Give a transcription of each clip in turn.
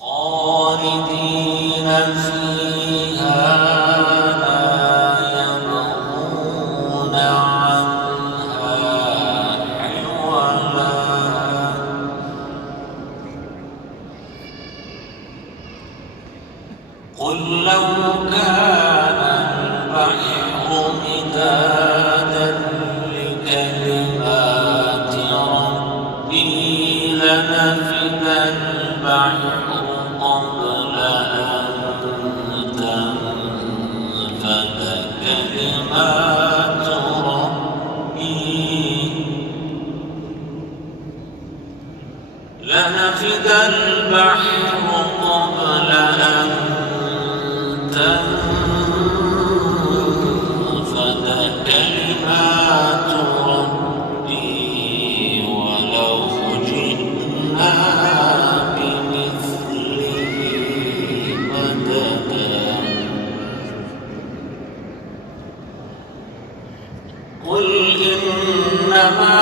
خالدين فيها لا يبغون عنها حولا قل لو كان البحر مدادا لكلمات ربي لنفد البحر قبل أن تنفد كلمات ربي لنفد البحر قبل أن تنفد كلمات ربي ولو جئنا بمثله مددا قل إنما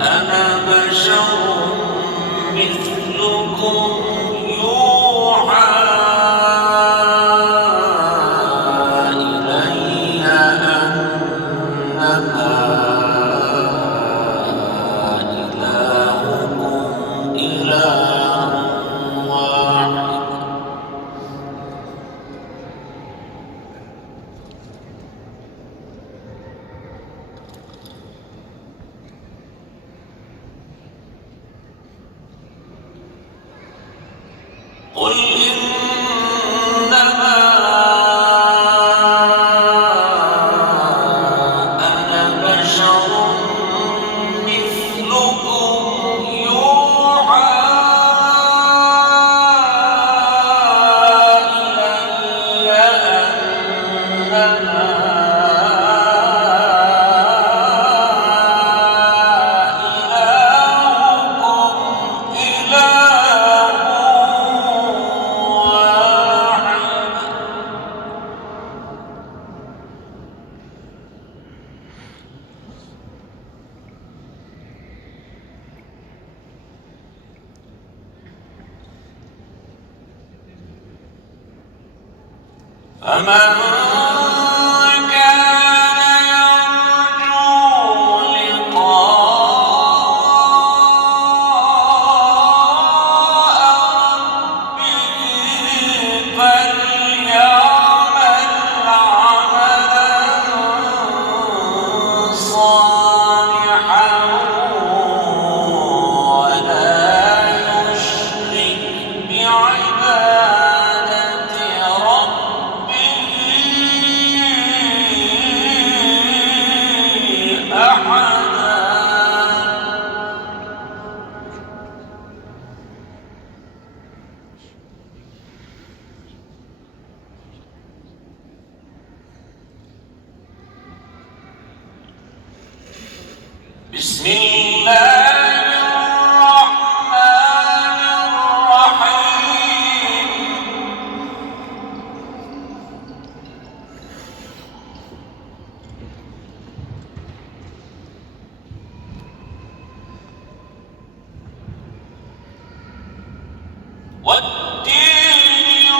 أنا بشر مثلكم يوحى إلي أنما إلهكم إله واحد قل إنما أنا بشر مثلكم يوحى إلي أنما إلهكم إله فمن كان يرجو لقاء ربه فليعمل عملا صالحا ولا يشرك بعبادة ربه أحدا بسم الله الرحمن الرحيم والتين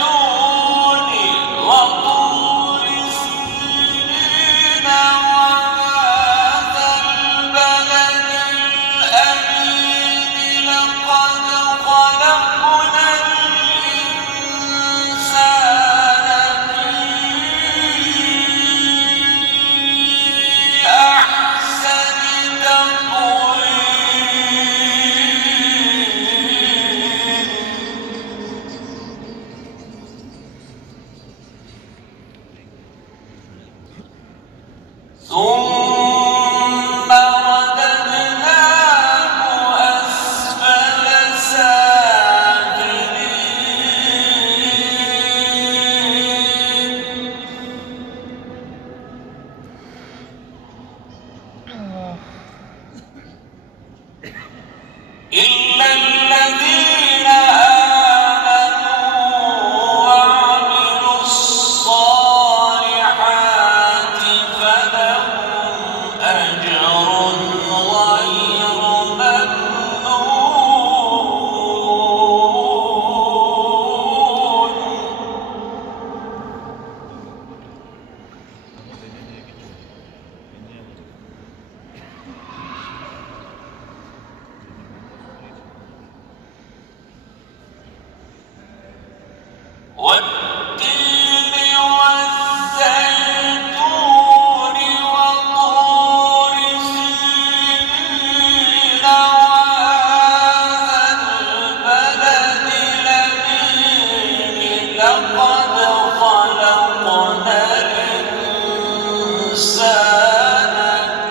والزيتون وطور سينين وهذا البلد الأمين لقد خلقنا الإنسان في أحسن ثم رددناه أسفل سافلين إلا الذين آمنوا وعملوا الصالحات فلهم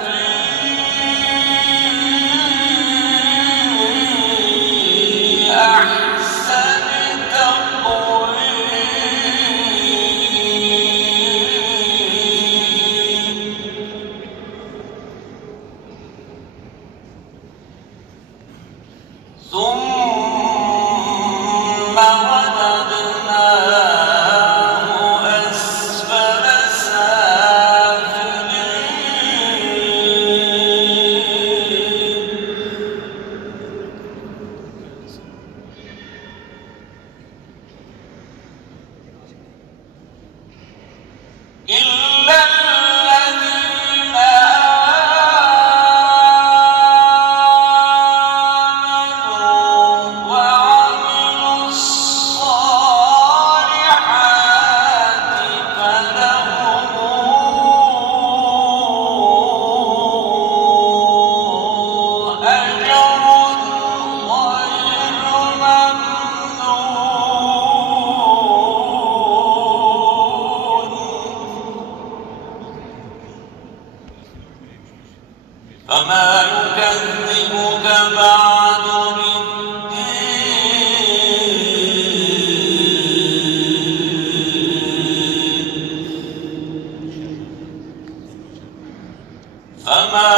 في أحسن تقويم ثم رددناه أسفل سافلين إلا الذين آمنوا وعملوا الصالحات فلهم أجر غير ممنون فما يكذبك بعد بالدين فما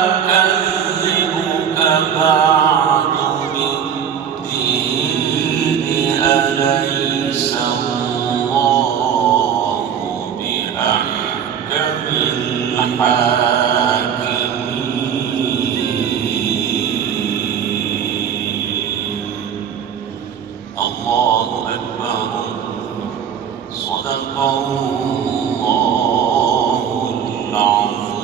يكذبك بعد بالدين أليس الله بأحكم الحاكمين الله أكبر صدق الله العظيم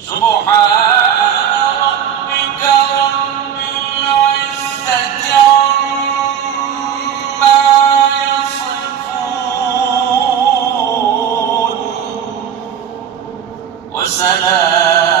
سبحان ربك رب العزة عما يصفون وسلام